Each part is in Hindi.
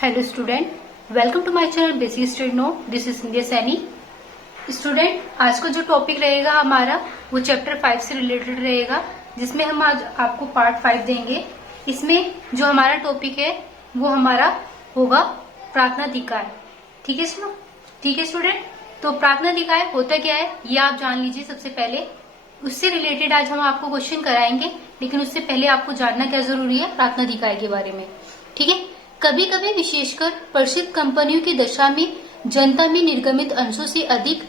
Hello student, welcome to my channel basic study no. This is Sandhya Saini. Student, आज का जो टॉपिक रहेगा हमारा वो चैप्टर 5 से रिलेटेड रहेगा, जिसमें हम आज आपको पार्ट 5 देंगे। इसमें जो हमारा टॉपिक है वो हमारा होगा प्रार्थनाधिकार। ठीक है स्टूडेंट। तो प्रार्थनाधिकार होता क्या है ये आप जान लीजिए सबसे पहले। उससे रिलेटेड आज हम आपको क्वेश्चन कराएंगे, लेकिन उससे पहले आपको जानना क्या जरूरी है प्रार्थनाधिकार के बारे में। ठीक है। कभी कभी विशेषकर प्रसिद्ध कंपनियों की दशा में जनता में निर्गमित अंशों से अधिक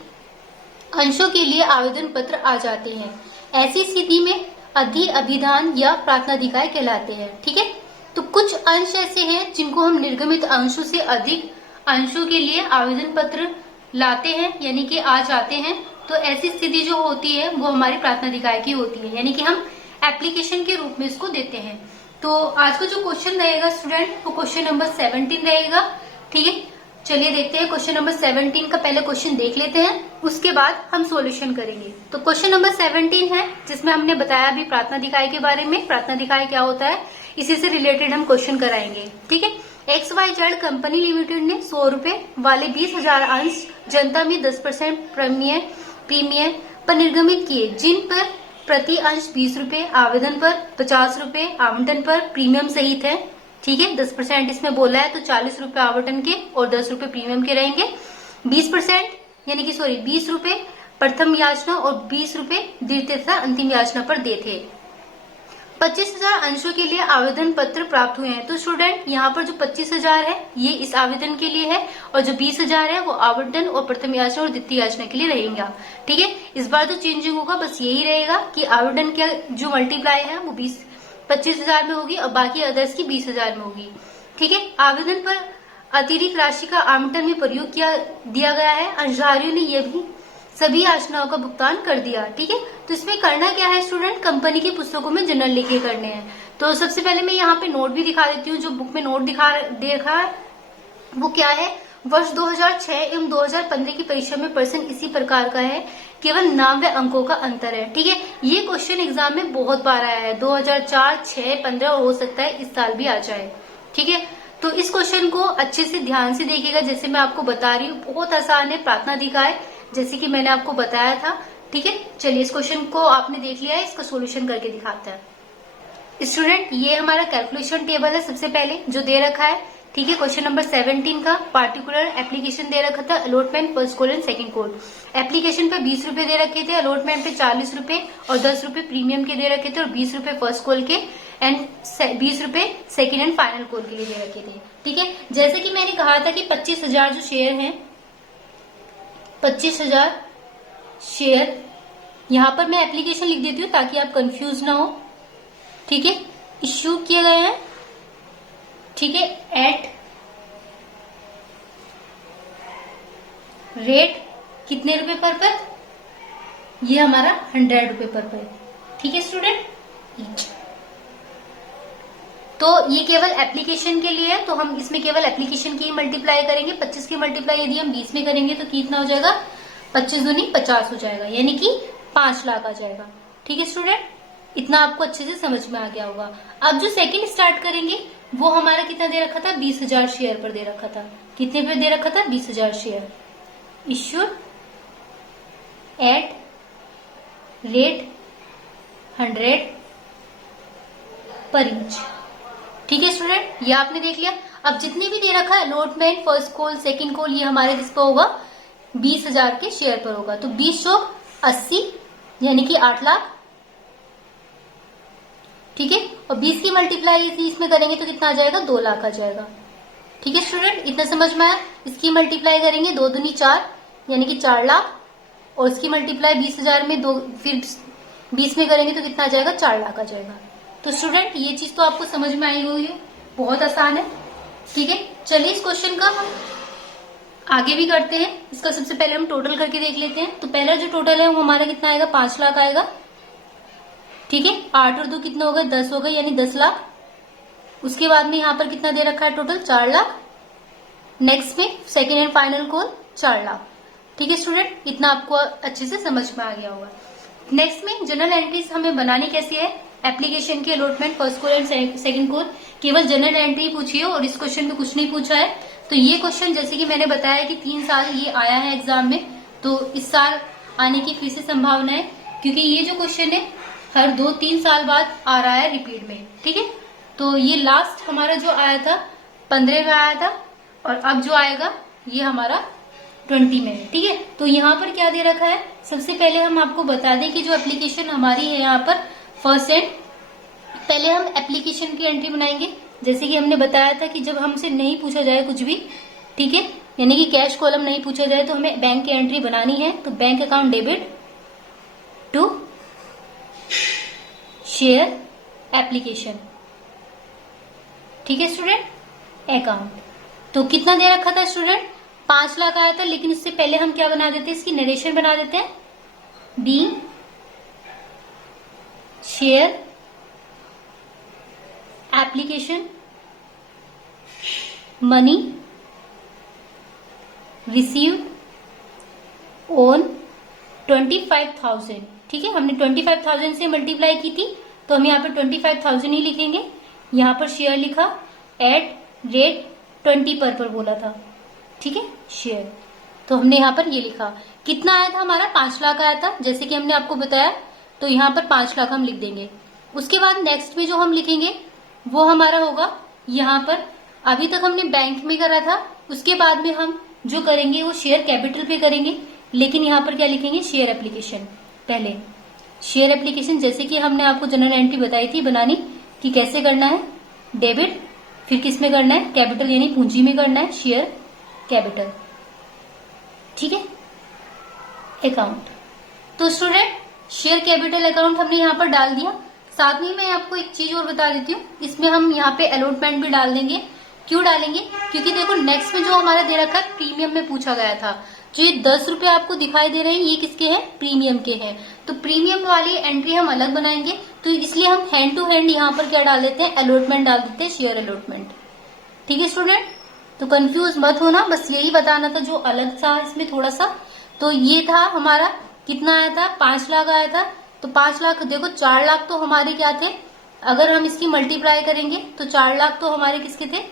अंशों के लिए आवेदन पत्र आ जाते हैं। ऐसी स्थिति में अभिधान या प्रार्थनाधिकार कहलाते हैं। ठीक है। तो कुछ अंश ऐसे हैं जिनको हम निर्गमित अंशों से अधिक अंशों के लिए आवेदन पत्र लाते हैं, यानी कि आ जाते हैं। तो ऐसी स्थिति जो होती है वो हमारी प्रार्थनाधिकार की होती है, यानी कि हम एप्लीकेशन के रूप में इसको देते हैं। तो आज का जो क्वेश्चन रहेगा स्टूडेंट वो क्वेश्चन नंबर 17 रहेगा। ठीक है, चलिए देखते हैं क्वेश्चन नंबर 17 का पहले क्वेश्चन देख लेते हैं, उसके बाद हम सॉल्यूशन करेंगे। तो क्वेश्चन नंबर 17 है जिसमें हमने बताया अभी प्रार्थनाधिकार के बारे में। प्रार्थनाधिकार क्या होता है इसी से रिलेटेड हम क्वेश्चन कराएंगे। ठीक है। XYZ कंपनी लिमिटेड ने 100 रुपए वाले 20,000 अंश जनता में 10% प्रीमियम पर निर्गमित किए, जिन पर प्रति अंश 20 रुपए आवेदन पर, 50 रुपए आवंटन पर प्रीमियम सहित है। ठीक है। 10% इसमें बोला है तो 40 रुपए आवंटन के और 10 रुपए प्रीमियम के रहेंगे। 20% यानी कि 20 रुपए प्रथम याचना और 20 रुपए द्वितीय तथा अंतिम याचना पर दे थे। 25,000 अंशों के लिए आवेदन पत्र प्राप्त हुए हैं। तो स्टूडेंट यहाँ पर जो 25,000 है ये इस आवेदन के लिए है, और जो 20,000 है वो आवंटन और प्रथम याचना और द्वितीय याचना के लिए रहेगा। ठीक है। इस बार जो चेंजिंग होगा बस यही रहेगा कि आवंटन का जो मल्टीप्लाई है वो 25,000 में होगी और बाकी अदर्स की 20,000 में होगी। ठीक है। आवेदन पर अतिरिक्त राशि का आवंटन में प्रयोग दिया गया है। अंशधारियों ने यह भी सभी याचनाओं का भुगतान कर दिया। ठीक है। तो इसमें करना क्या है स्टूडेंट, कंपनी की पुस्तकों में जनरल लिखे करने हैं। तो सबसे पहले मैं यहाँ पे नोट भी दिखा देती हूँ। जो बुक में नोट दे रखा है वो क्या है, वर्ष 2006 एवं 2015 की परीक्षा में प्रश्न इसी प्रकार का है, केवल नाम व अंकों का अंतर है। ठीक है। ये क्वेश्चन एग्जाम में बहुत बार आया है, 2004, 6, 15 और हो सकता है इस साल भी आ जाए। ठीक है। तो इस क्वेश्चन को अच्छे से ध्यान से देखिएगा। जैसे मैं आपको बता रही हूँ बहुत आसान है प्रार्थनाधिकार, जैसे कि मैंने आपको बताया था। ठीक है। चलिए इस क्वेश्चन को आपने देख लिया है, इसका सॉल्यूशन करके दिखाता है। स्टूडेंट ये हमारा कैलकुलेशन टेबल है सबसे पहले जो दे रखा है। ठीक है। क्वेश्चन नंबर 17 का पार्टिकुलर एप्लीकेशन दे रखा था, allotment first call and second call. Application पे 20 रुपए दे रखे थे, अलॉटमेंट पे 40 रुपए और 10 रुपए प्रीमियम के दे रखे थे, और 20 रुपए फर्स्ट कॉल के एंड 20 रुपए सेकंड एंड फाइनल कॉल के लिए दे रखे थे। ठीक है। जैसे कि मैंने कहा था कि 25,000 जो शेयर है, 25,000 शेयर, यहां पर मैं एप्लीकेशन लिख देती हूँ ताकि आप कंफ्यूज ना हो। ठीक है। इश्यू किए गए हैं। ठीक है। एट रेट कितने रुपए पर, ये हमारा 100 रुपए पर। ठीक है स्टूडेंट। तो ये केवल एप्लीकेशन के लिए है, तो हम इसमें केवल एप्लीकेशन की मल्टीप्लाई करेंगे। 25 की मल्टीप्लाई यदि हम 20 में करेंगे तो कितना हो जाएगा, 25 दूनी 50 हो जाएगा, यानी कि 5 लाख आ जाएगा। ठीक है स्टूडेंट, इतना आपको अच्छे से समझ में आ गया होगा। अब जो सेकंड स्टार्ट करेंगे वो हमारा कितना दे रखा था, 20,000 शेयर पर दे रखा था। कितने पर दे रखा था, 20,000 शेयर। इश्यूड एट रेट 100 पर इंच। ठीक है स्टूडेंट, ये आपने देख लिया। अब जितने भी दे रखा है allotment first call second call, ये हमारे किस पर होगा, 20,000 के शेयर पर होगा। तो 20 चौक 80 यानी कि 8 लाख। ठीक है। और 20 की मल्टीप्लाई इसमें करेंगे तो कितना आ जाएगा, 2 लाख आ जाएगा। ठीक है स्टूडेंट, इतना समझ में आया। इसकी मल्टीप्लाई करेंगे 2 दूनी 4 यानी कि 4 लाख, और इसकी मल्टीप्लाई 20,000 में 2 फिर 20 में करेंगे तो कितना आ जाएगा, 4 लाख आ जाएगा। तो स्टूडेंट ये चीज तो आपको समझ में आई हुई है, बहुत आसान है। ठीक है। चलिए इस क्वेश्चन का हम आगे भी करते हैं। इसका सबसे पहले हम टोटल करके देख लेते हैं। तो पहला जो टोटल है वो हमारा कितना आएगा, 5 लाख आएगा। ठीक है। 8 और 2 कितना हो गए, 10 हो गए, यानी 10 लाख। उसके बाद में यहाँ पर कितना दे रखा है, टोटल 4 लाख। नेक्स्ट में second and final call 4 lakh. ठीक है स्टूडेंट, इतना आपको अच्छे से समझ में आ गया होगा। नेक्स्ट में जनरल एंट्रीज हमें बनानी कैसी है, एप्लीकेशन की, allotment first call and second call केवल जनरल एंट्री पूछी है और इस क्वेश्चन में कुछ नहीं पूछा है। तो ये क्वेश्चन जैसे कि मैंने बताया कि 3 साल ये आया है एग्जाम में, तो इस साल आने की फिर से संभावना है, क्योंकि ये जो क्वेश्चन है हर 2-3 साल बाद आ रहा है रिपीट में। ठीक है, तो ये लास्ट हमारा जो आया था 15 में आया था, और अब जो आएगा ये हमारा 20 में है। ठीक है, तो यहाँ पर क्या दे रखा है, सबसे पहले हम आपको बता दें कि जो एप्लीकेशन हमारी है यहाँ पर फर्स्ट एंड, पहले हम एप्लीकेशन की एंट्री बनाएंगे। जैसे कि हमने बताया था कि जब हमसे नहीं पूछा जाए कुछ भी, ठीक है, यानी कि कैश कॉलम नहीं पूछा जाए, तो हमें बैंक की एंट्री बनानी है। तो bank account debit to share application. ठीक है स्टूडेंट, अकाउंट तो कितना दे रखा था स्टूडेंट, 5 लाख आया था, लेकिन इससे पहले हम क्या बना देते हैं, इसकी नरेशन बना देते हैं, being share application money received on 25,000। ठीक है, हमने 25,000 से मल्टीप्लाई की थी, तो हम यहाँ पे 25,000 ही लिखेंगे। यहाँ पर शेयर लिखा एट रेट 20 पर बोला था। ठीक है, शेयर, तो हमने यहाँ पर ये लिखा। कितना आया था हमारा, 5 लाख आया था, जैसे कि हमने आपको बताया, तो यहाँ पर 5 लाख हम लिख देंगे। उसके बाद नेक्स्ट में जो हम लिखेंगे वो हमारा होगा यहाँ पर, अभी तक हमने बैंक में करा था, उसके बाद में हम जो करेंगे वो शेयर कैपिटल पे करेंगे, लेकिन यहाँ पर क्या लिखेंगे, शेयर एप्लीकेशन। पहले शेयर एप्लीकेशन, जैसे कि हमने आपको जनरल एंट्री बताई थी बनानी कि कैसे करना है, डेबिट, फिर किस में करना है, कैपिटल यानी पूंजी में करना है, शेयर कैपिटल। ठीक है, अकाउंट, तो स्टूडेंट शेयर कैपिटल अकाउंट हमने यहाँ पर डाल दिया। साथ में मैं आपको एक चीज और बता देती हूँ, इसमें हम यहाँ पे अलॉटमेंट भी डाल देंगे। क्यों डालेंगे, क्योंकि देखो नेक्स्ट में जो हमारा दे रखा है प्रीमियम में पूछा गया था, जो ये 10 रुपए आपको दिखाई दे रहे हैं ये किसके हैं, प्रीमियम के हैं। तो प्रीमियम वाली एंट्री हम अलग बनाएंगे, तो इसलिए हम हैंड टू हैंड यहाँ पर क्या डाल देते हैं, अलॉटमेंट डाल देते हैं, शेयर अलॉटमेंट। ठीक है स्टूडेंट, तो कंफ्यूज मत होना, बस यही बताना था जो अलग था इसमें थोड़ा सा। तो ये था हमारा, कितना आया था, 5 लाख आया था। तो 5 लाख देखो, 4 लाख तो हमारे क्या थे, अगर हम इसकी मल्टीप्लाई करेंगे तो 4 लाख तो हमारे किसके थे,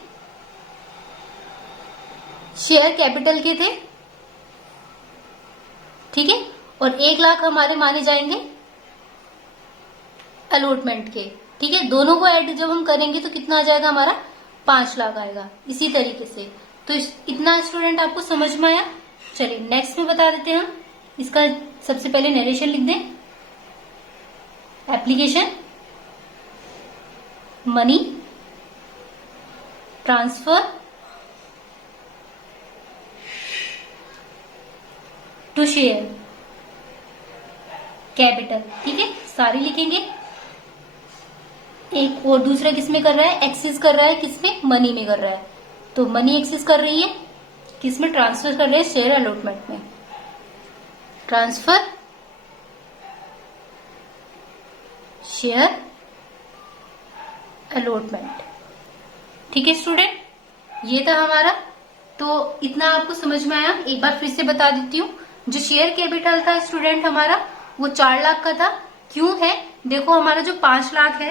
शेयर कैपिटल के थे। ठीक है, और 1 लाख हमारे माने जाएंगे अलॉटमेंट के। ठीक है, दोनों को ऐड जब हम करेंगे तो कितना आ जाएगा हमारा, 5 लाख आएगा। इसी तरीके से तो इतना स्टूडेंट आपको समझ में आया। चलिए नेक्स्ट में बता देते हैं हम, इसका सबसे पहले नरेशन लिख दें, application money transfer to share capital. ठीक है, सारी लिखेंगे। एक और दूसरा किसमें कर रहा है, एक्सेस कर रहा है, किसमें, मनी में कर रहा है, तो मनी एक्सेस कर रही है, किसमें, ट्रांसफर कर रहे हैं, शेयर अलॉटमेंट में, ट्रांसफर शेयर अलॉटमेंट। ठीक है स्टूडेंट, ये था हमारा, तो इतना आपको समझ में आया। एक बार फिर से बता देती हूँ, जो शेयर कैपिटल था स्टूडेंट हमारा वो 4 लाख का था। क्यों है, देखो हमारा जो 5 लाख है,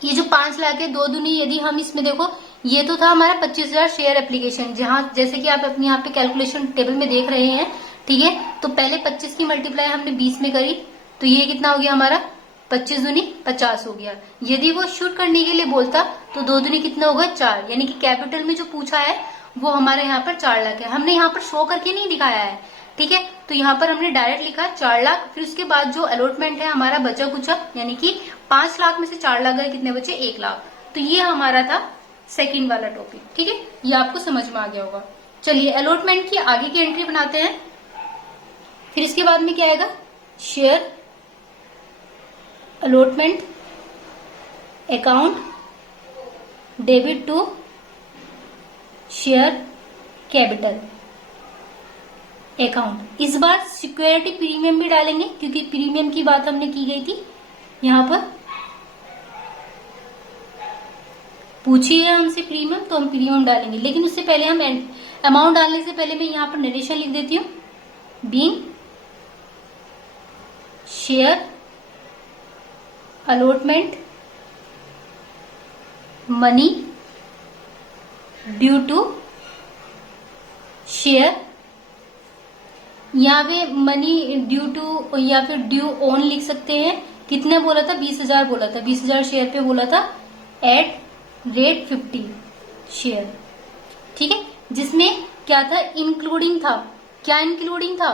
ये जो 5 लाख है, 2 दूनी, यदि हम इसमें देखो, ये तो था हमारा 25,000 शेयर एप्लीकेशन, जहां जैसे कि आप अपने यहाँ पे कैलकुलेशन टेबल में देख रहे हैं। ठीक है, तो पहले 25 की मल्टीप्लाई हमने 20 में करी, तो ये कितना हो गया हमारा, 25 दूनी 50 हो गया। यदि वो शूट करने के लिए बोलता तो 2 दूनी कितना होगा, 4, यानी कि कैपिटल में जो पूछा है वो हमारे यहाँ पर 4 लाख है। हमने यहाँ पर शो करके नहीं दिखाया है। ठीक है, तो यहाँ पर हमने डायरेक्ट लिखा 4 लाख, फिर उसके बाद जो अलॉटमेंट है हमारा बचा कुचा, यानी कि 5 लाख में से 4 लाख गए, कितने बचे, 1 लाख। तो ये हमारा था सेकंड वाला टॉपिक। ठीक है, ये आपको समझ में आ गया होगा। चलिए अलॉटमेंट की आगे की एंट्री बनाते हैं। फिर इसके बाद में क्या आएगा, share allotment account debit to share capital account. इस बार सिक्योरिटी प्रीमियम भी डालेंगे, क्योंकि प्रीमियम की बात हमने की गई थी, यहां पर पूछी है हमसे प्रीमियम, तो हम प्रीमियम डालेंगे। लेकिन उससे पहले हम अमाउंट डालने से पहले मैं यहां पर नरेशन लिख देती हूँ, being share allotment money due to share, यहाँ पे मनी ड्यू टू या फिर ड्यू ऑन लिख सकते हैं। कितने बोला था? 20,000 बोला था, 20,000 शेयर पे बोला था एट रेट 50 शेयर, ठीक है। जिसमें क्या था? इंक्लूडिंग था। क्या इंक्लूडिंग था?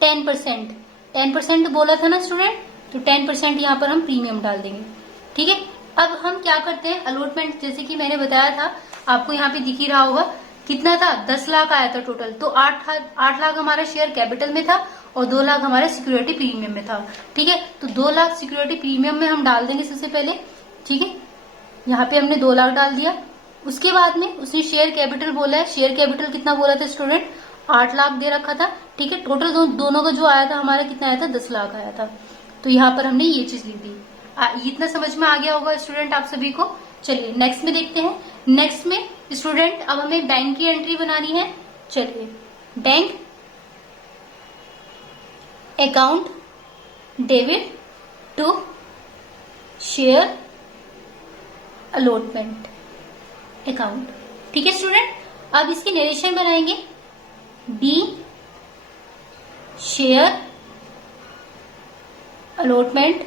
10%। 10% बोला था ना स्टूडेंट, तो 10% यहाँ पर हम प्रीमियम डाल देंगे, ठीक है। अब हम क्या करते हैं? अलॉटमेंट, जैसे कि मैंने बताया था, आपको यहाँ पे दिख ही रहा होगा, कितना था? 10 लाख आया था टोटल। तो 8 लाख हमारा शेयर कैपिटल में था और 2 लाख हमारे सिक्योरिटी प्रीमियम में था, ठीक है। तो 2 लाख सिक्योरिटी प्रीमियम में हम डाल देंगे सबसे पहले, ठीक है। यहाँ पे हमने 2 लाख डाल दिया। उसके बाद में उसने शेयर कैपिटल बोला है। शेयर कैपिटल कितना बोला था स्टूडेंट? 8 लाख दे रखा था, ठीक है। टोटल दोनों का जो आया था हमारा कितना आया था? 10 लाख आया था। तो यहाँ पर हमने ये चीज लिख दी। इतना समझ में आ गया होगा स्टूडेंट आप सभी को। चलिए नेक्स्ट में देखते हैं। नेक्स्ट में स्टूडेंट अब हमें बैंक की एंट्री बनानी है। चलिए, bank account debit to share allotment account, ठीक है स्टूडेंट। अब इसकी नरेशन बनाएंगे। Be share allotment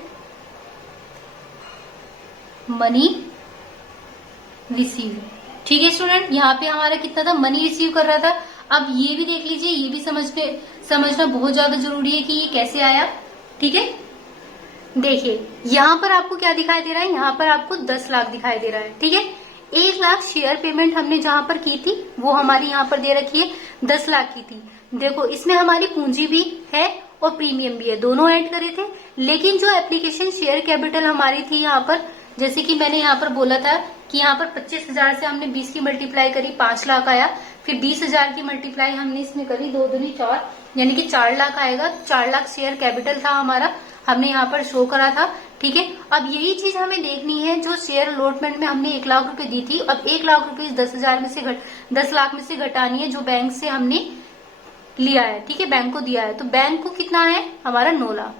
money receive, ठीक है स्टूडेंट। यहाँ पे हमारा कितना था? मनी रिसीव कर रहा था। अब ये भी देख लीजिए, ये भी समझना बहुत ज्यादा जरूरी है कि ये कैसे आया, ठीक है। देखिए यहाँ पर आपको क्या दिखाई दे रहा है? यहाँ पर आपको 10 लाख दिखाई दे रहा है, ठीक है। 1 लाख शेयर पेमेंट हमने जहां पर की थी वो हमारी यहाँ पर दे रखी है 10 लाख की थी। देखो इसमें हमारी पूंजी भी है और प्रीमियम भी है, दोनों ऐड करे थे। लेकिन जो एप्लीकेशन शेयर कैपिटल हमारी थी यहाँ पर, जैसे कि मैंने यहाँ पर बोला था कि यहाँ पर 25,000 से हमने 20 की मल्टीप्लाई करी, 5 लाख आया। फिर 20,000 की मल्टीप्लाई हमने इसमें करी, 2 दूनी 4, यानी कि 4 लाख आएगा। 4 लाख शेयर कैपिटल था हमारा, हमने यहाँ पर शो करा था, ठीक है। अब यही चीज हमें देखनी है, जो शेयर अलॉटमेंट में हमने 1 लाख रुपए दी थी, अब 1 लाख रुपए इस 10,000 में से 10 लाख में से घटानी है जो बैंक से हमने लिया है, ठीक है, बैंक को दिया है। तो बैंक को कितना है हमारा? 9 लाख।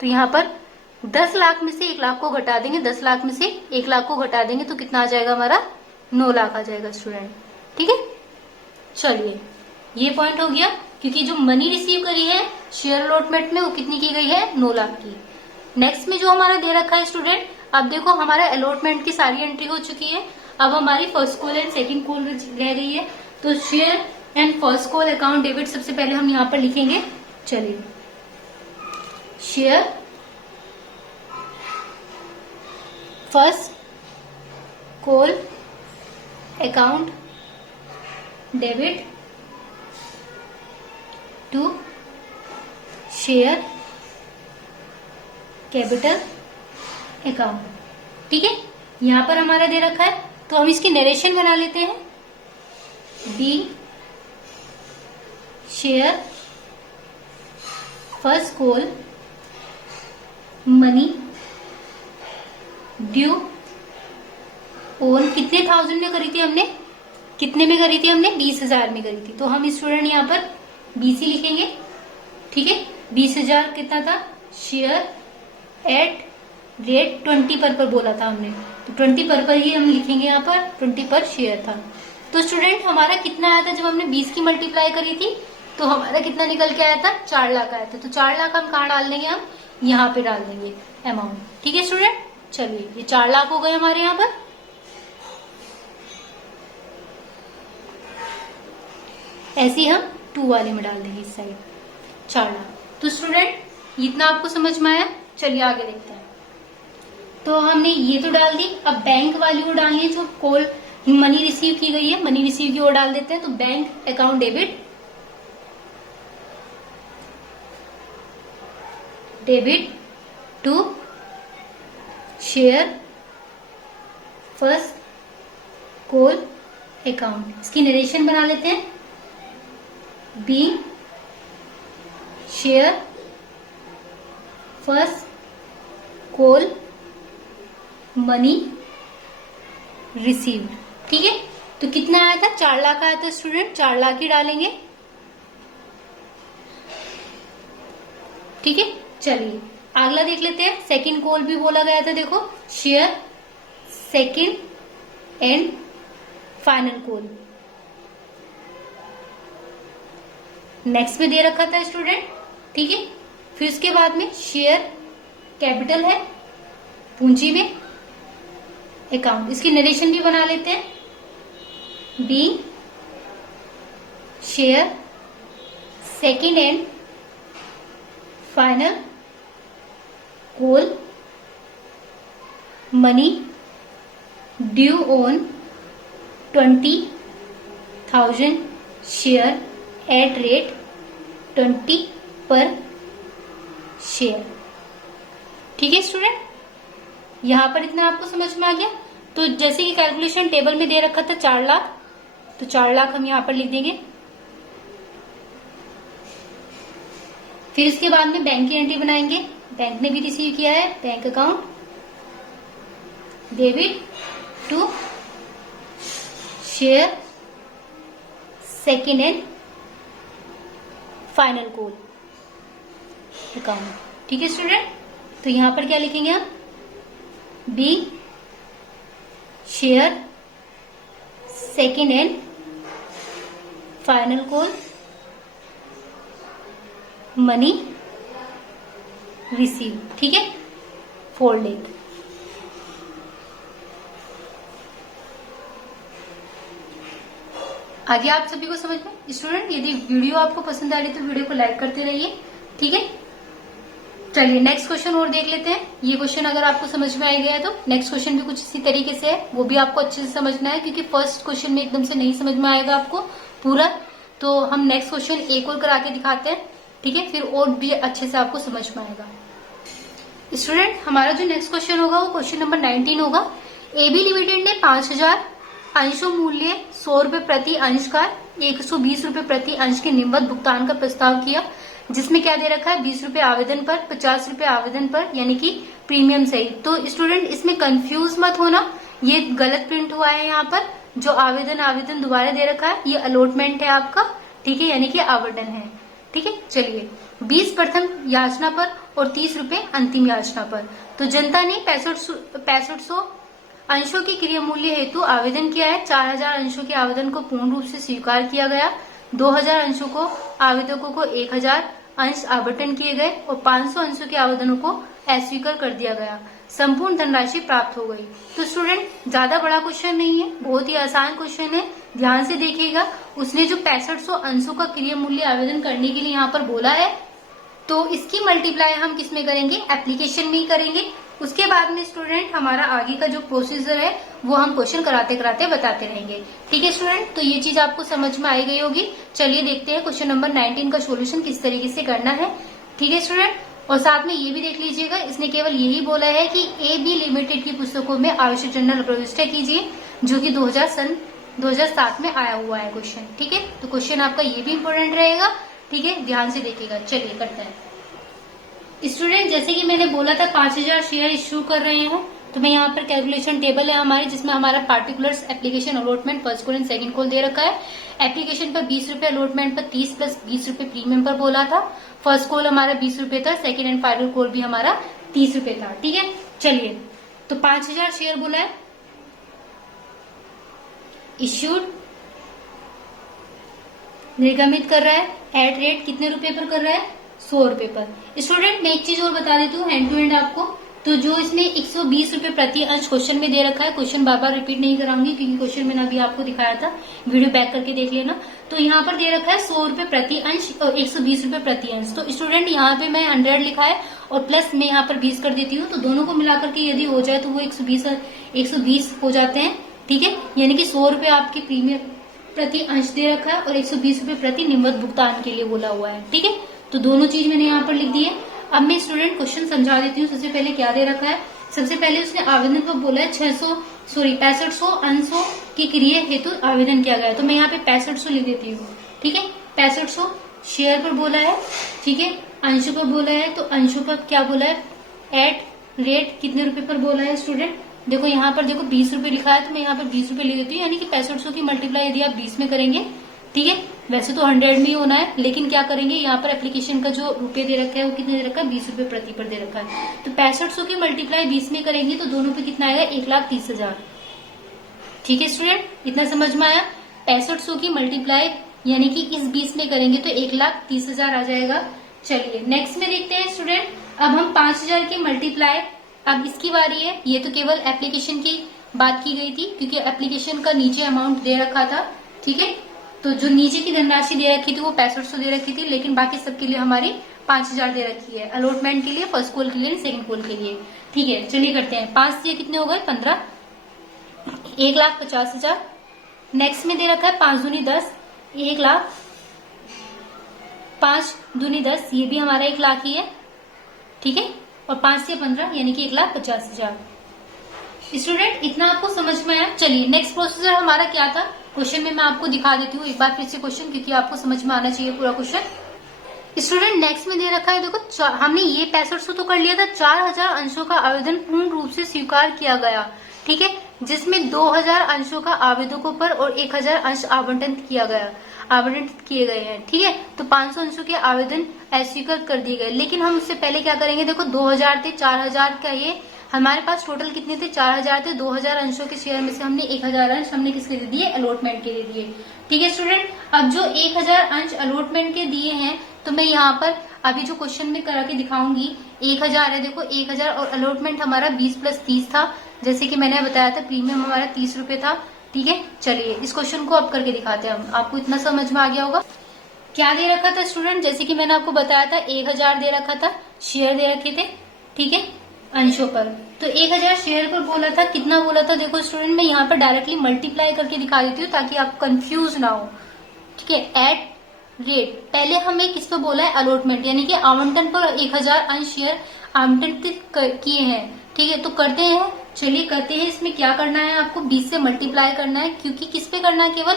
तो यहाँ पर 10 लाख में से 1 लाख को घटा देंगे, 10 लाख में से 1 लाख को घटा देंगे तो कितना आ जाएगा हमारा? 9 लाख आ जाएगा स्टूडेंट, ठीक है। चलिए ये पॉइंट हो गया, क्योंकि जो मनी रिसीव करी है शेयर अलॉटमेंट में वो कितनी की गई है? 9 लाख की। नेक्स्ट में जो हमारा दे रखा है स्टूडेंट, अब देखो हमारा अलॉटमेंट की सारी एंट्री हो चुकी है। अब हमारी first call and second call रह गई है। तो share and first call account debit सबसे पहले हम यहाँ पर लिखेंगे। चलिए, share first call account debit to share capital account, ठीक है। यहां पर हमारा दे रखा है तो हम इसकी नरेशन बना लेते हैं। Be share first call money due on, कितने थाउजेंड में करी थी हमने? कितने में करी थी हमने? 20,000 में करी थी। तो हम स्टूडेंट यहाँ पर BC लिखेंगे, ठीक है। 20,000 कितना था? शेयर एट रेट 20 पर बोला था हमने, तो 20 पर ही हम लिखेंगे यहाँ पर, 20 पर शेयर था। तो स्टूडेंट हमारा कितना आया था जब हमने 20 की मल्टीप्लाई करी थी? तो हमारा कितना निकल के आया था? 4 लाख आया था। तो 4 लाख हम कहाँ डाल देंगे? हम यहाँ पे डाल देंगे अमाउंट, ठीक है स्टूडेंट। चलिए ये 4 लाख हो गए हमारे यहाँ पर। ऐसे हम 2 वाले में डाल देंगे इस साइड 4 लाख। तो स्टूडेंट इतना आपको समझ में आया? चलिए आगे देखते हैं। तो हमने ये तो डाल दी, अब बैंक वाली वो डालनी है जो कॉल मनी रिसीव की गई है, मनी रिसीव की ओर डाल देते हैं। तो bank account debit to share first call account, इसकी नरेशन बना लेते हैं। Be share first call money receive, ठीक है। तो कितना आया था? 4 लाख आया था स्टूडेंट, 4 लाख ही डालेंगे, ठीक है। चलिए अगला देख लेते हैं। सेकंड कॉल भी बोला गया था, देखो share second and final call. Next में दे रखा था स्टूडेंट, ठीक है। फिर उसके बाद में शेयर कैपिटल है, पूंजी में अकाउंट। इसकी नरेशन भी बना लेते हैं। Be share second and final call money due on 20,000 share at rate 20 per share. ठीक है स्टूडेंट, यहां पर इतना आपको समझ में आ गया। तो जैसे कि कैलकुलेशन टेबल में दे रखा था 4 लाख, तो 4 लाख हम यहां पर लिख देंगे। फिर इसके बाद में बैंक की एंट्री बनाएंगे। बैंक ने भी रिसीव किया है, bank account debit to share second and final call account. ठीक है स्टूडेंट, तो यहां पर क्या लिखेंगे हम, be share second and final call money receive. ठीक है, फोल्ड इट। आगे आप सभी को समझ में। स्टूडेंट यदि वीडियो आपको पसंद आ रही है तो वीडियो को लाइक करते रहिए। ठीक है, चलिए नेक्स्ट क्वेश्चन और देख लेते हैं। ये क्वेश्चन अगर आपको समझ में आ गया है तो नेक्स्ट क्वेश्चन भी कुछ इसी तरीके से है, वो भी आपको अच्छे से समझना है, क्योंकि फर्स्ट क्वेश्चन में एकदम से नहीं समझ में आएगा आपको पूरा। तो हम नेक्स्ट क्वेश्चन एक और करा के दिखाते हैं, ठीक है, फिर और भी अच्छे से आपको समझ में आएगा। स्टूडेंट हमारा जो नेक्स्ट क्वेश्चन होगा वो क्वेश्चन नंबर 19 होगा। एबी लिमिटेड ने 5,000 अंशों मूल्य 100 रुपए प्रति अंश का 120 रुपए प्रति अंश के निम्नवत भुगतान का प्रस्ताव किया, जिसमें क्या दे रखा है, 20 रुपए आवेदन पर, 50 रुपए आवेदन पर, यानी कि प्रीमियम सहित। तो स्टूडेंट इसमें कंफ्यूज मत होना, ये गलत प्रिंट हुआ है। यहाँ पर जो आवेदन दोबारा दे रखा है, ये अलॉटमेंट है आपका, ठीक है, यानी कि आवंटन है। ठीक है, चलिए 20 प्रथम याचना पर और 30 रुपए अंतिम याचना पर। तो जनता ने 6500 अंशों के क्रिया मूल्य हेतु आवेदन किया है। 4000 अंशों के आवेदन को पूर्ण रूप से स्वीकार किया गया। 2000 अंशों को आवेदकों को 1000 अंश आवंटन किए गए और 500 अंशों के आवेदनों को अस्वीकार कर दिया गया। संपूर्ण धनराशि प्राप्त हो गई। तो स्टूडेंट ज्यादा बड़ा क्वेश्चन नहीं है, बहुत ही आसान क्वेश्चन है, ध्यान से देखिएगा। उसने जो 6500 अंशों का क्रिया मूल्य आवेदन करने के लिए यहाँ पर बोला है, तो इसकी मल्टीप्लाई हम किस में करेंगे, एप्लीकेशन में ही करेंगे। उसके बाद में स्टूडेंट हमारा आगे का जो प्रोसीजर है वो हम क्वेश्चन कराते कराते बताते रहेंगे। ठीक है स्टूडेंट, तो ये चीज आपको समझ में आई गई होगी। चलिए देखते हैं क्वेश्चन नंबर 19 का सोल्यूशन किस तरीके से करना है। ठीक है स्टूडेंट, और साथ में ये भी देख लीजिएगा, इसने केवल यही बोला है कि AB लिमिटेड की पुस्तकों में आवश्यक जर्नल प्रविष्ट कीजिए, जो कि 2007 में आया हुआ है क्वेश्चन। ठीक है, तो क्वेश्चन आपका ये भी इम्पोर्टेंट रहेगा। ठीक है, ध्यान से देखिएगा। चलिए करते हैं। स्टूडेंट जैसे कि मैंने बोला था 5000 शेयर इश्यू कर रहे हैं, तो मैं यहाँ पर कैलकुलेशन टेबल है हमारी, जिसमें हमारा particulars application allotment first call and second call दे रखा है। एप्लीकेशन पर 20 रुपए, अलॉटमेंट पर 30 प्लस 20 रुपए प्रीमियम पर बोला था। फर्स्ट कॉल हमारा 20 रुपए था, सेकंड एंड फाइनल कॉल भी हमारा 30 रुपए था। ठीक है, चलिए तो 5000 शेयर बोला है, इश्यूड निर्गमित कर रहा है एट रेट कितने रुपए पर कर रहा है, 100 रुपए पर। स्टूडेंट मैं एक चीज और बता देती हूँ हैंड टू हैंड आपको, तो जो इसने 120 रुपए प्रति अंश क्वेश्चन में दे रखा है, क्वेश्चन बार बार रिपीट नहीं कराऊंगी क्योंकि क्वेश्चन मैंने अभी आपको दिखाया था, वीडियो बैक करके देख लेना। तो यहाँ पर दे रखा है 100 रुपए प्रति अंश और 120 रुपए प्रति अंश। तो स्टूडेंट यहाँ पे मैं 100 लिखा है और प्लस मैं यहाँ पर 20 कर देती हूँ, तो दोनों को मिलाकर के यदि हो जाए तो वो 120 हो जाते हैं। ठीक है, यानी कि 100 रुपए आपके प्रीमियम प्रति अंश दे रखा है और 120 रुपए प्रति निम्नवत भुगतान के लिए बोला हुआ है। ठीक है, तो दोनों चीज मैंने यहाँ पर लिख दी है। अब मैं स्टूडेंट क्वेश्चन समझा देती हूँ। सबसे पहले क्या दे रखा है, सबसे पहले उसने आवेदन पर बोला है 6500 अंशों की क्रिया हेतु आवेदन किया गया है, तो मैं यहाँ पे 6500 लिख देती हूँ। ठीक है, 6500 शेयर पर बोला है। ठीक है, अंशों पर बोला है, तो अंशों पर क्या बोला है, एट रेट कितने रुपए पर बोला है। स्टूडेंट देखो यहाँ पर देखो 20 रुपए लिखा है, तो मैं यहाँ पर 20 रुपए लिख देती हूँ, यानी कि 6500 की मल्टीप्लाई यदि आप 20 में करेंगे, ठीक है, वैसे तो 100 में ही होना है, लेकिन क्या करेंगे यहाँ पर एप्लीकेशन का जो रुपए दे रखा है वो कितने दे रखा है, 20 रुपए प्रति पर दे रखा है। तो 6500 की मल्टीप्लाई 20 में करेंगे तो दोनों पे कितना आएगा, 1,30,000। ठीक है स्टूडेंट, इतना समझ में आया। 6500 की मल्टीप्लाई यानी कि इस 20 में करेंगे तो 1,30,000 आ जाएगा। चलिए नेक्स्ट में देखते हैं स्टूडेंट, अब हम 5000 की मल्टीप्लाई, अब इसकी बारी है। ये तो केवल एप्लीकेशन की बात की गई थी क्योंकि एप्लीकेशन का नीचे अमाउंट दे रखा था, ठीक है। तो जो नीचे की धनराशि दे रखी थी वो 6500 दे रखी थी, लेकिन बाकी सबके लिए हमारी 5000 दे रखी है, अलॉटमेंट के लिए, फर्स्ट कॉल के लिए, सेकंड कॉल के लिए। ठीक है, चलिए करते हैं। 5 से कितने हो गए? 15, 1,50,000। नेक्स्ट में दे रखा है 5 दूनी 10, 1,00,000। 5 दूनी 10, ये भी हमारा 1,00,000 ही है, ठीक है। और 5 से 15 यानी कि 1,50,000। स्टूडेंट इतना आपको समझ में आया। चलिए नेक्स्ट प्रोसीजर हमारा क्या था, क्वेश्चन में मैं आपको दिखा देती हूँ एक बार फिर से क्वेश्चन, क्योंकि आपको समझ में आना चाहिए पूरा क्वेश्चन। स्टूडेंट नेक्स्ट में दे रखा है, देखो हमने ये 6500 तो कर लिया था, 4000 अंशों का आवेदन पूर्ण रूप से स्वीकार किया गया, ठीक है, जिसमें 2000 अंशों का आवेदकों पर और 1000 अंश आवंटित किए गए हैं, ठीक है। तो 500 अंशों के आवेदन अस्वीकृत कर दिए गए। लेकिन हम उससे पहले क्या करेंगे, देखो 2000 थे, 4000 का ये हमारे पास टोटल कितने थे? 4000 थे। 2000 अंशों के शेयर में से हमने 1000 अंश हमने किसके दे दिए? अलॉटमेंट के दे दिए, ठीक है स्टूडेंट। अब जो 1000 अंश अलॉटमेंट के दिए हैं तो मैं यहाँ पर अभी जो क्वेश्चन में करा के दिखाऊंगी, 1000 है, देखो 1000 और अलॉटमेंट हमारा 20 + 30 था, जैसे कि मैंने बताया था। प्रीमियम हमारा 30 रुपए था, ठीक है। चलिए इस क्वेश्चन को अब करके दिखाते हैं हम, आपको इतना समझ में आ गया होगा। क्या दे रखा था स्टूडेंट? जैसे कि मैंने आपको बताया था 1000 दे रखा था, शेयर दे रखे थे, ठीक है, अंशों पर। तो 1000 शेयर पर बोला था, कितना बोला था? देखो स्टूडेंट मैं यहाँ पर डायरेक्टली मल्टीप्लाई करके दिखा देती हूँ ताकि आप कंफ्यूज ना हो, ठीक है। एट रेट, पहले हमें किस पे बोला है? अलॉटमेंट, यानी कि आवंटन पर 1000 अंश शेयर आवंटित किए हैं, ठीक है। तो करते हैं, चलिए करते हैं। इसमें क्या करना है आपको? 20 से मल्टीप्लाई करना है, क्योंकि किस पे करना है? केवल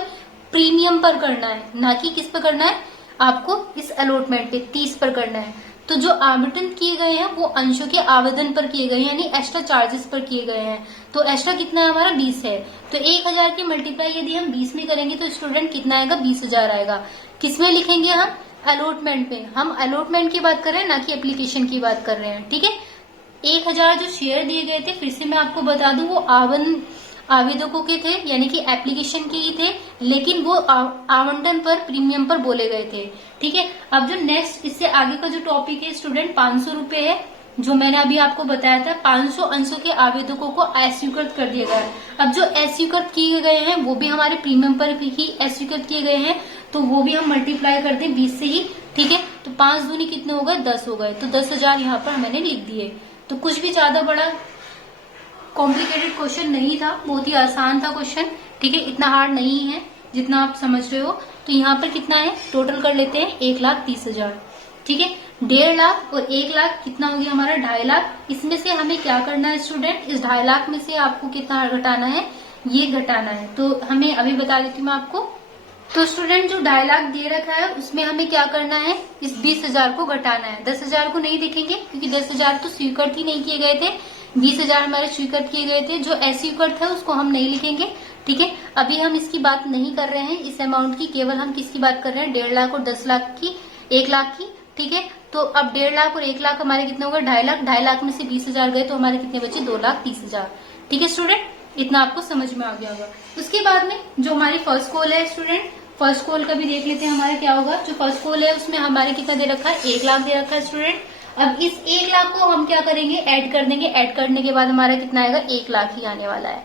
प्रीमियम पर करना है, ना कि किस पे करना है आपको? इस अलॉटमेंट पे 30 पर करना है। तो जो आवंटन किए गए हैं वो अंशों के आवेदन पर किए गए हैं, यानी एक्स्ट्रा चार्जेस पर किए गए हैं। तो एक्स्ट्रा कितना है हमारा? 20 है। तो 1000 की मल्टीप्लाई यदि हम 20 में करेंगे तो स्टूडेंट कितना आएगा? 20,000 आएगा। किसमें लिखेंगे हम? अलॉटमेंट में। हम अलॉटमेंट की बात कर रहे हैं, ना कि एप्लीकेशन की बात कर रहे हैं, ठीक है। 1000 जो शेयर दिए गए थे, फिर से मैं आपको बता दूं, वो आवेदकों के थे, यानी कि एप्लीकेशन के ही थे, लेकिन वो आवंटन पर, प्रीमियम पर बोले गए थे, ठीक है। अब जो नेक्स्ट इससे आगे का जो टॉपिक है स्टूडेंट, 500 रुपए है, जो मैंने अभी आपको बताया था। 500 अंशों के आवेदकों को अस्वीकृत कर दिया गया। अब जो अस्वीकृत किए गए हैं वो भी हमारे प्रीमियम पर ही अस्वीकृत किए गए हैं, तो वो भी हम मल्टीप्लाई करते हैं 20 से ही, ठीक है। तो 5 दूनी कितने हो गए? 10 हो गए। तो 10,000 यहाँ पर मैंने लिख दिए। तो कुछ भी ज्यादा बड़ा कॉम्प्लिकेटेड क्वेश्चन नहीं था, बहुत ही आसान था क्वेश्चन, ठीक है। इतना हार्ड नहीं है जितना आप समझ रहे हो। तो यहाँ पर कितना है? टोटल कर लेते हैं 1,30,000, ठीक है। 1.5 लाख और 1 लाख कितना हो गया हमारा? 2.5 लाख। इसमें से हमें क्या करना है स्टूडेंट? इस 2.5 लाख में से आपको कितना घटाना है? ये घटाना है। तो हमें अभी बता देती हूँ मैं आपको। तो स्टूडेंट जो 2.5 लाख दे रखा है उसमें हमें क्या करना है? इस 20,000 को घटाना है। 10,000 को नहीं देखेंगे क्योंकि 10,000 तो स्वीकृत ही नहीं किए गए थे, 20,000 हमारे स्वीकृत किए गए थे। जो अस्वीकृत है उसको हम नहीं लिखेंगे, ठीक है। अभी हम इसकी बात नहीं कर रहे हैं, इस अमाउंट की, केवल हम किसकी बात कर रहे हैं? 1.5 लाख और 10 लाख की, 1 लाख की, ठीक है। तो अब 1.5 लाख और 1 लाख हमारे कितने हो गए? 2.5 लाख। 2.5 लाख में से 20,000 गए तो हमारे कितने बचे? 2,30,000, ठीक है स्टूडेंट। इतना आपको समझ में आ गया होगा। उसके बाद में जो हमारी फर्स्ट कॉल है स्टूडेंट, फर्स्ट कॉल का भी देख लेते हैं हमारा क्या होगा। जो फर्स्ट कॉल है उसमें हमारे कितना दे रखा है? 1 लाख दे रखा है स्टूडेंट। अब इस 1 लाख को हम क्या करेंगे? ऐड कर देंगे। ऐड करने के बाद हमारा कितना आएगा? 1 लाख ही आने वाला है,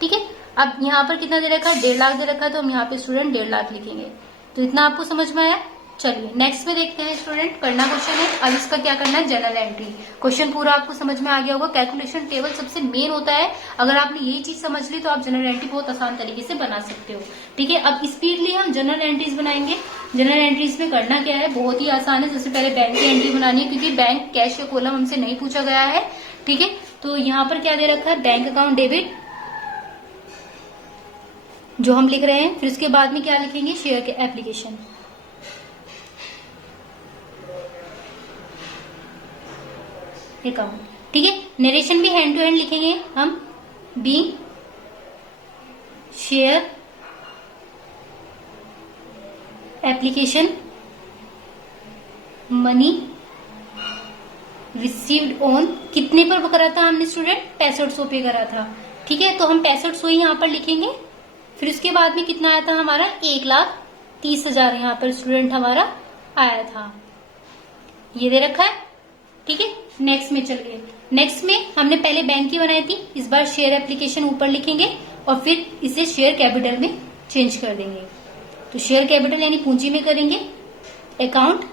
ठीक है। अब यहाँ पर कितना दे रखा है? 1.5 लाख दे रखा है, तो हम यहाँ पे स्टूडेंट 1.5 लाख लिखेंगे। तो इतना आपको समझ में आया। चलिए नेक्स्ट में देखते हैं स्टूडेंट, करना क्वेश्चन है। अब इसका क्या करना है? General entry. क्वेश्चन पूरा आपको समझ में आ गया होगा। कैलकुलेशन टेबल सबसे मेन होता है। अगर आपने यही चीज समझ ली तो आप जनरल एंट्री बहुत आसान तरीके से बना सकते हो, ठीक है। अब स्पीडली हम जनरल एंट्रीज बनाएंगे। जनरल एंट्रीज में करना क्या है? बहुत ही आसान है। सबसे पहले बैंक की एंट्री बनानी है, क्योंकि बैंक कैश या कॉलम हमसे नहीं पूछा गया है, ठीक है। तो यहाँ पर क्या दे रखा है? बैंक अकाउंट डेबिट, जो हम लिख रहे हैं। फिर उसके बाद में क्या लिखेंगे? शेयर के एप्लीकेशन, अकाउंट, ठीक है। नरेशन भी हैंड टू हैंड लिखेंगे हम। Be share application money received on, कितने पर करा था हमने स्टूडेंट? 6500 पे करा था, ठीक है, तो हम 6500 यहाँ पर लिखेंगे। फिर उसके बाद में कितना आया था हमारा 1,30,000 यहाँ पर स्टूडेंट हमारा आया था, ये दे रखा है। ठीक है, नेक्स्ट में चलिए। नेक्स्ट में हमने पहले बैंक की बनाई थी, इस बार शेयर एप्लीकेशन ऊपर लिखेंगे और फिर इसे शेयर कैपिटल में चेंज कर देंगे। तो शेयर कैपिटल यानी पूंजी में करेंगे, account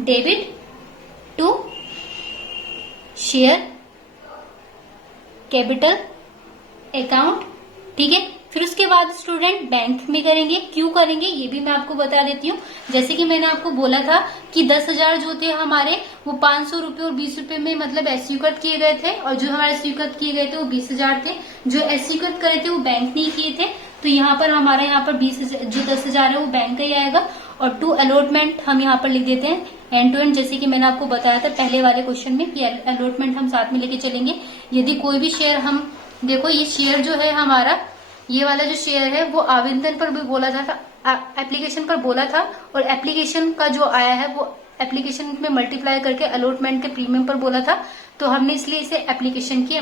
debit to share capital account. ठीक है, फिर उसके बाद स्टूडेंट बैंक में करेंगे। क्यों करेंगे ये भी मैं आपको बता देती हूँ। जैसे कि मैंने आपको बोला था कि 10,000 जो थे हमारे वो 500 रुपए और 20 रुपए में मतलब एस्वीकृत किए गए थे, और जो हमारे स्वीकृत किए गए थे वो 20,000 थे। जो एस्वीकृत करे थे वो बैंक नहीं किए थे, तो यहाँ पर हमारा यहाँ पर 20,000 जो 10,000 है वो बैंक का ही आएगा। और टू अलॉटमेंट हम यहाँ पर लिख देते हैं एंड टू एंड, जैसे कि मैंने आपको बताया था पहले वाले क्वेश्चन में कि अलॉटमेंट हम साथ में लेके चलेंगे। यदि कोई भी शेयर हम देखो, ये शेयर जो है हमारा, ये वाला जो शेयर है वो आवेदन पर भी बोला था, एप्लीकेशन पर बोला था, और एप्लीकेशन का जो आया है वो एप्लीकेशन में मल्टीप्लाई करके अलॉटमेंट के प्रीमियम पर बोला था, तो हमने इसलिए इसे एप्लीकेशन की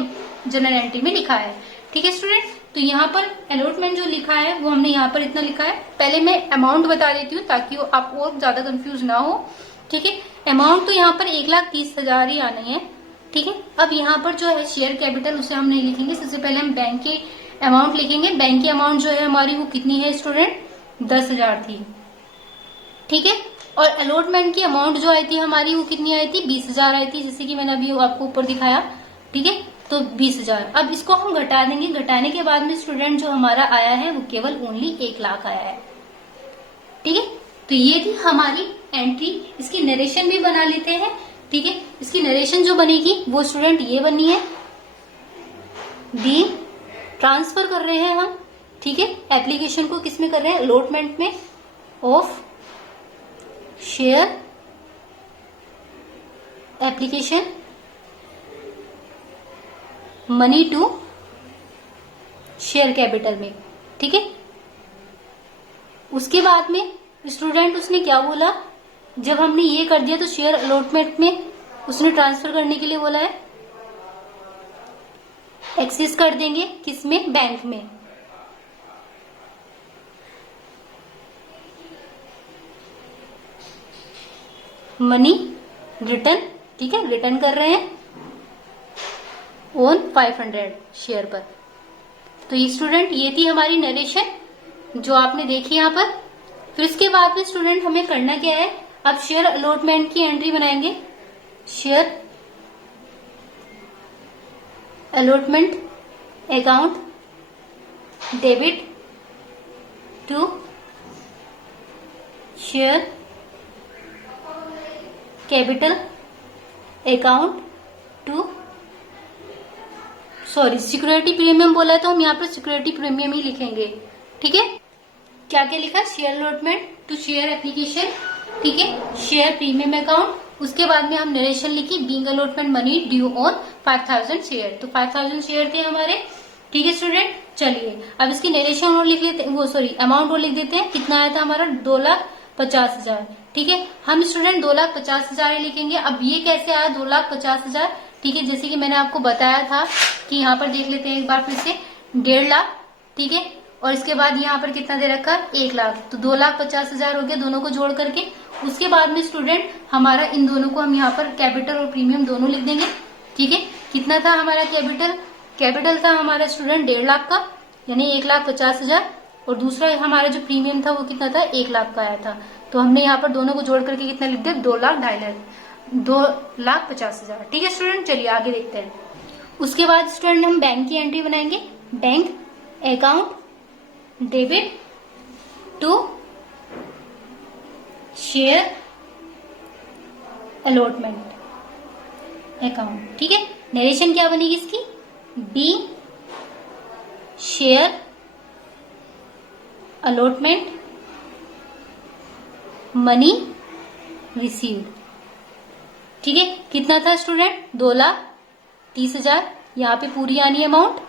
जनरल एंट्री में लिखा है। ठीक है स्टूडेंट, तो यहाँ पर अलॉटमेंट जो लिखा है वो हमने यहाँ पर इतना लिखा है। पहले मैं अमाउंट बता देती हूँ ताकि आप और ज्यादा कंफ्यूज ना हो। ठीक है, अमाउंट तो यहाँ पर 1,30,000 ही आना है। ठीक है, अब यहाँ पर जो है शेयर कैपिटल उसे हम नहीं लिखेंगे, सबसे पहले हम बैंक की अमाउंट लिखेंगे। बैंक की अमाउंट जो है हमारी वो कितनी है स्टूडेंट, 10,000 थी। ठीक है, और अलॉटमेंट की अमाउंट जो आई थी हमारी वो कितनी आई थी, 20,000 आई थी, जैसे कि मैंने अभी आपको ऊपर दिखाया। ठीक है, तो 20,000। अब इसको हम घटा देंगे, घटाने के बाद में स्टूडेंट जो हमारा आया है वो केवल ओनली 1,00,000 आया है। ठीक है, तो ये थी हमारी एंट्री। इसकी नरेशन भी बना लेते हैं। ठीक है, इसकी नरेशन जो बनेगी वो स्टूडेंट ये बनी है, दी ट्रांसफर कर रहे हैं हम। ठीक है, एप्लीकेशन को किस में कर रहे हैं, अलॉटमेंट में, of share application money to share capital में। ठीक है, उसके बाद में स्टूडेंट उसने क्या बोला, जब हमने ये कर दिया तो शेयर अलॉटमेंट में उसने ट्रांसफर करने के लिए बोला है, एक्सेस कर देंगे किसमें, बैंक में। मनी रिटर्न, ठीक है, रिटर्न कर रहे हैं ऑन 500 शेयर पर। तो ये स्टूडेंट ये थी हमारी नरेशन जो आपने देखी यहाँ पर। फिर इसके बाद में स्टूडेंट हमें करना क्या है, अब शेयर अलॉटमेंट की एंट्री बनाएंगे। Share allotment account debit to share capital account to, sorry security premium बोला है तो हम यहाँ पर सिक्योरिटी प्रीमियम ही लिखेंगे। ठीक है, क्या क्या लिखा, share allotment to share application, ठीक है, शेयर प्रीमियम अकाउंट। उसके बाद में हम नरेशन लिखी, being allotment money due on 5,000 share, तो 5,000 शेयर थे हमारे। ठीक है स्टूडेंट, चलिए अब इसकी नरेशन और लिख लेते, वो सॉरी अमाउंट और लिख देते हैं। कितना आया था हमारा, 2,50,000। ठीक है, हम स्टूडेंट 2,50,000 लिखेंगे। अब ये कैसे आया 2,50,000, ठीक है, जैसे कि मैंने आपको बताया था कि यहाँ पर देख लेते हैं एक बार फिर से, 1.5 लाख। ठीक है, और इसके बाद यहाँ पर कितना दे रखा, 1 लाख, तो 2,50,000 हो गया दोनों को जोड़ करके। उसके बाद में स्टूडेंट हमारा इन दोनों को हम यहाँ पर कैपिटल और प्रीमियम दोनों लिख देंगे। ठीक है, कितना था हमारा कैपिटल, कैपिटल था हमारा स्टूडेंट 1.5 लाख का, यानी 1,50,000, और दूसरा हमारा जो प्रीमियम था वो कितना था, 1 लाख का आया था। तो हमने यहाँ पर दोनों को जोड़ करके कितना लिख दिया, 2 लाख 2.5 लाख, 2,50,000। ठीक है स्टूडेंट, चलिए आगे देखते हैं। उसके बाद स्टूडेंट हम बैंक की एंट्री बनाएंगे, bank account debit to share allotment account. ठीक है, नरेशन क्या बनेगी इसकी, be share allotment money received. ठीक है, कितना था स्टूडेंट, 2,30,000। यहाँ पे पूरी आनी अमाउंट,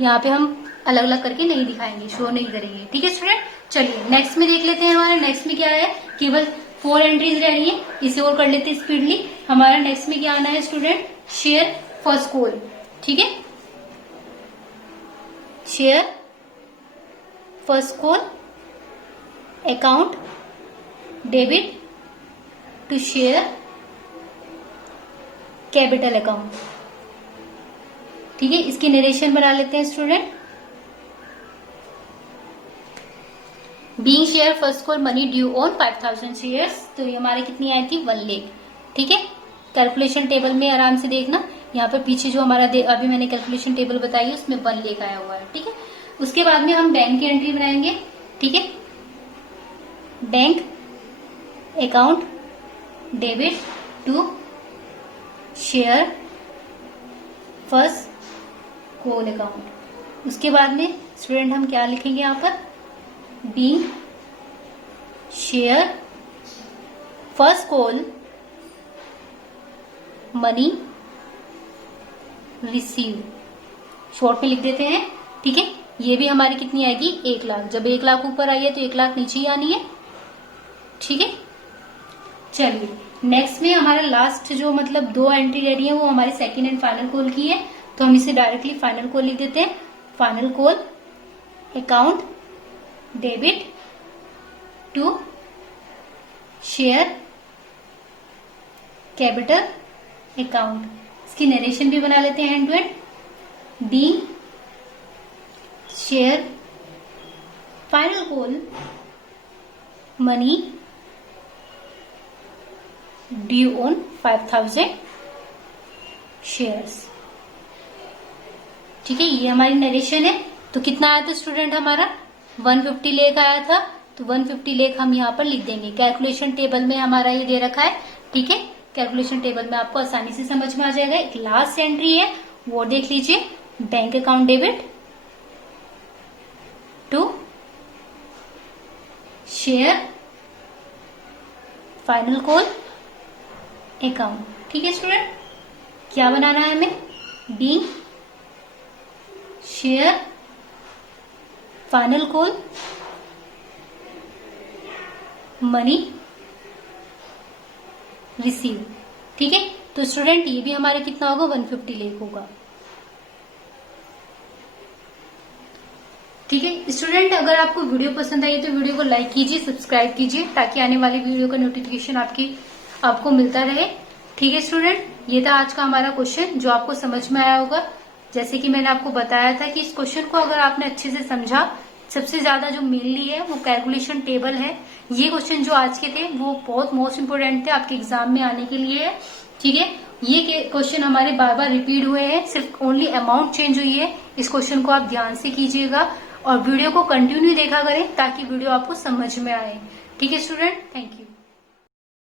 यहाँ पे हम अलग अलग करके नहीं दिखाएंगे, शो नहीं करेंगे। ठीक है स्टूडेंट, चलिए नेक्स्ट में देख लेते हैं। हमारा नेक्स्ट में क्या है, केवल 4 एंट्रीज रह रही है, इसे और कर लेते हैं स्पीडली। हमारा नेक्स्ट में क्या आना है स्टूडेंट, शेयर फर्स्ट कॉल। ठीक है, share first call account debit to share capital account. ठीक है, इसकी नरेशन बना लेते हैं student. Being share first call money due on 5000 shares, तो ये हमारे कितनी आई थी 1 लाख। ठीक है, कैलकुलेशन टेबल में आराम से देखना, यहाँ पे पीछे जो हमारा अभी मैंने कैलकुलेशन टेबल बताई है उसमें 1 लाख आया हुआ है। ठीक है, उसके बाद में हम बैंक की एंट्री बनाएंगे। ठीक है, bank account debit to share first call account. उसके बाद में स्टूडेंट हम क्या लिखेंगे यहाँ पर, being share first call money receive, short में लिख देते हैं। ठीक है, ये भी हमारी कितनी आएगी 1 लाख। जब 1 लाख ऊपर आई है तो 1 लाख नीचे ही आनी है। ठीक है, चलिए नेक्स्ट में हमारा लास्ट जो मतलब 2 एंट्री रेडी है वो हमारी सेकंड एंड फाइनल कॉल की है, तो हम इसे डायरेक्टली फाइनल कॉल लिख देते हैं। Final call account debit to share capital account. इसकी नरेशन भी बना लेते हैं hand to hand. Be share final call money due on 5000 shares. ठीक है, ये हमारी नरेशन है। तो कितना आया था स्टूडेंट हमारा 150 लाख आया था, तो 150 लाख हम यहाँ पर लिख देंगे। कैलकुलेशन टेबल में हमारा ये दे रखा है। ठीक है, कैलकुलेशन टेबल में आपको आसानी से समझ में आ जाएगा। एक लास्ट एंट्री है वो देख लीजिए, bank account debit to share final call account. ठीक है स्टूडेंट, क्या बनाना है हमें, being share final call money receive. ठीक है, तो स्टूडेंट ये भी हमारा कितना होगा 150 लाख होगा। ठीक है स्टूडेंट, अगर आपको वीडियो पसंद आई तो वीडियो को लाइक कीजिए, सब्सक्राइब कीजिए, ताकि आने वाली वीडियो का नोटिफिकेशन आपको मिलता रहे। ठीक है स्टूडेंट, ये था आज का हमारा क्वेश्चन जो आपको समझ में आया होगा। जैसे कि मैंने आपको बताया था कि इस क्वेश्चन को अगर आपने अच्छे से समझा, सबसे ज्यादा जो मेनली है वो कैलकुलेशन टेबल है। ये क्वेश्चन जो आज के थे वो बहुत मोस्ट इंपोर्टेंट थे आपके एग्जाम में आने के लिए। ठीक है, ये क्वेश्चन हमारे बार बार रिपीट हुए हैं, सिर्फ ओनली अमाउंट चेंज हुई है। इस क्वेश्चन को आप ध्यान से कीजिएगा और वीडियो को कंटिन्यू देखा करें ताकि वीडियो आपको समझ में आए। ठीक है स्टूडेंट, थैंक यू।